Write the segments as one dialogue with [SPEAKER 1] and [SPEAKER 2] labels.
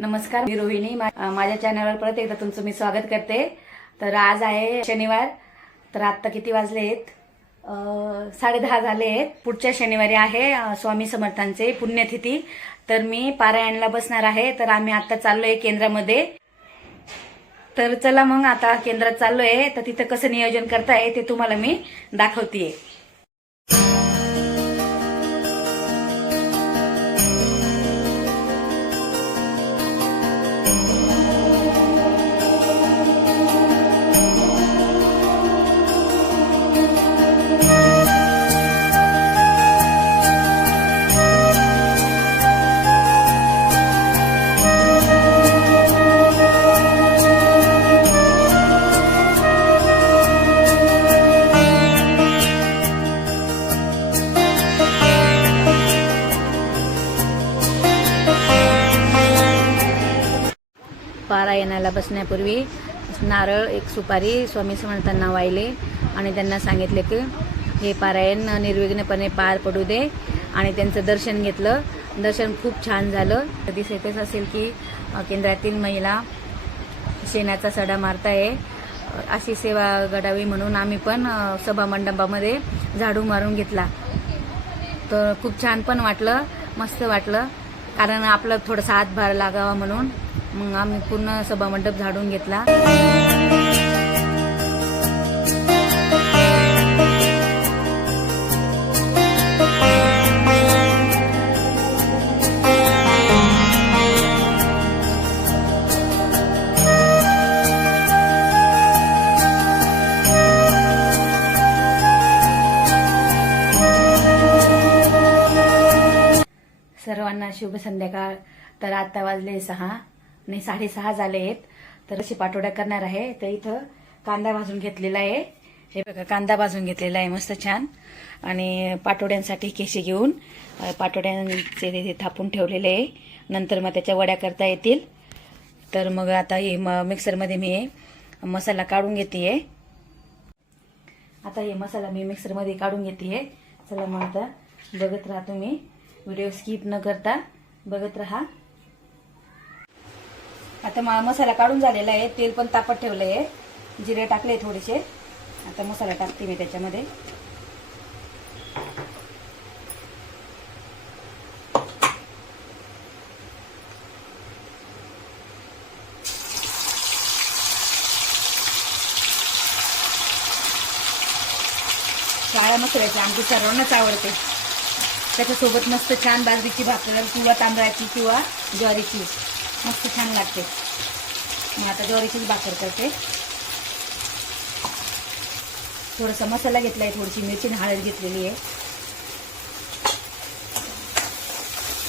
[SPEAKER 1] नमस्कार मी रोहिणी. माझ्या चॅनलवर परत एकदा तुमचं मी स्वागत करते. तर आज आहे शनिवार. तर आत्ता किती वाजलेत साडे दहा झाले आहेत. पुढच्या शनिवारी आहे स्वामी समर्थांचे पुण्यतिथी. तर मी पारायणला बसणार आहे. तर आम्ही आता चाललोय केंद्रामध्ये. तर चला मग आता केंद्रात चाललोय. तर तिथं कसं नियोजन करताय ते तुम्हाला मी दाखवतीये. पारायणाला बसण्यापूर्वी नारळ एक सुपारी स्वामी समर्थांना वाहिले आणि त्यांना सांगितले की हे पारायण निर्विघ्नपणे पार पडू दे. आणि त्यांचं दर्शन घेतलं. दर्शन खूप छान झालं. दिसतच असेल की केंद्रातील महिला शेणाचा सडा मारताय अशी सेवा घडावी म्हणून आम्ही पण सभामंडपामध्ये सभा मंडपामध्ये झाडू मारून घेतला. तर खूप छान पण वाटलं मस्त वाटलं. कारण आपलं थोडासा हातभार लागावा म्हणून. मग आम्ही पूर्ण सभामंडप झाडून घेतला. शुभ संध्याकाळ तर आता वाजले सहा आणि साडेसहा झाले आहेत. तर अशी पाठोड्या करणार आहे. तर इथं कांदा भाजून घेतलेला आहे. हे बघा कांदा भाजून घेतलेला आहे. मस्त छान. आणि पाटोड्यांसाठी केशी घेऊन पाटोड्यांचे ते थापून ठेवलेले आहे. नंतर मग त्याच्या वड्या करता येतील. तर मग आता हे म- मिक्सरमध्ये मी मसाला काढून घेते आता हे मसाला मी मिक्सरमध्ये काढून घेते चला मग आता बघत राहा तुम्ही. व्हिडिओ स्किप न करता बघत राहा. आता मा मसाला काढून झालेला आहे. तेल पण तापत ठेवलं आहे. जिरे टाकले थोडेसे. आता मसाला टाकते मी त्याच्यामध्ये. काळ्या मसाल्याची आमची सर्वांनाच आवडते. त्याच्यासोबत मस्त छान बाजरीची भाकर किंवा तांदळाची किंवा ज्वारीची. मस्त छान लागते. मग आता ज्वारीचीच भाकर करते. थोडासा मसाला घेतला आहे थोडीशी मिरची हळद घेतलेली आहे.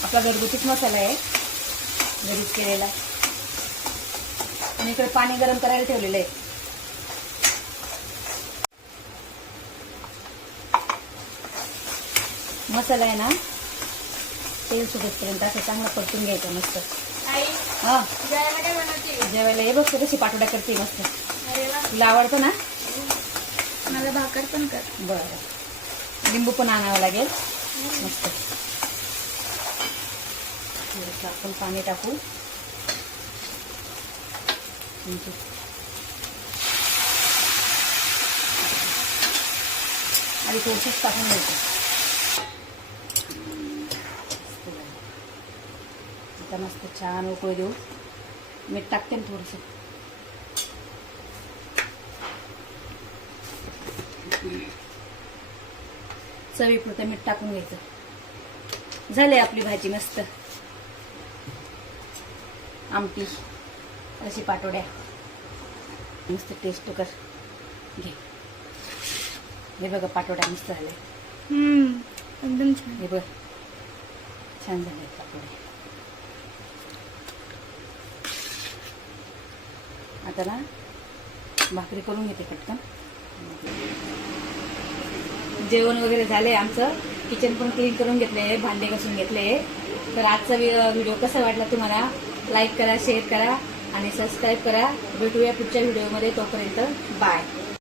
[SPEAKER 1] आपला घरगुतीच मसाला आहे घरीच केलेला. आणि इकडे पाणी गरम करायला ठेवलेलं आहे. मसाला आहे ना तेल सुटतपर्यंत असं चांगलं परतून घ्यायचं मस्त.
[SPEAKER 2] आई
[SPEAKER 1] हा.
[SPEAKER 2] जेवायला
[SPEAKER 1] हे बघतो कशी पाठोड्या करते मस्त. तुला आवडतं ना?
[SPEAKER 2] मला भाकर पण कर.
[SPEAKER 1] बरं. लिंबू पण आणावं लागेल. मस्त. आपण पाणी टाकू. आणि थोडंसंच टाकून घ्यायचं. आता मस्त छान उकळी देऊ. मीठ टाकते ना थोडंसं. चवीपुरतं मीठ टाकून घ्यायचं. झाली आपली भाजी मस्त. आमटी अशी पाटोड्या. मस्त टेस्ट कर. घे. हे बघा पाटोड्या मस्त झाले.
[SPEAKER 2] हम्म एकदम छान.
[SPEAKER 1] हे बघ. छान झाले पाटोड्या आता ना भाकरी करून घेते पटकन. जेवण वगैरे झाले आमचं. किचन पण क्लीन करून घेतले भांडे घासून घेतले तर आजचा व्हिडिओ कसा वाटला तुम्हाला? लाईक करा शेअर करा आणि सबस्क्राईब करा. भेटूया पुढच्या व्हिडिओमध्ये. तोपर्यंत बाय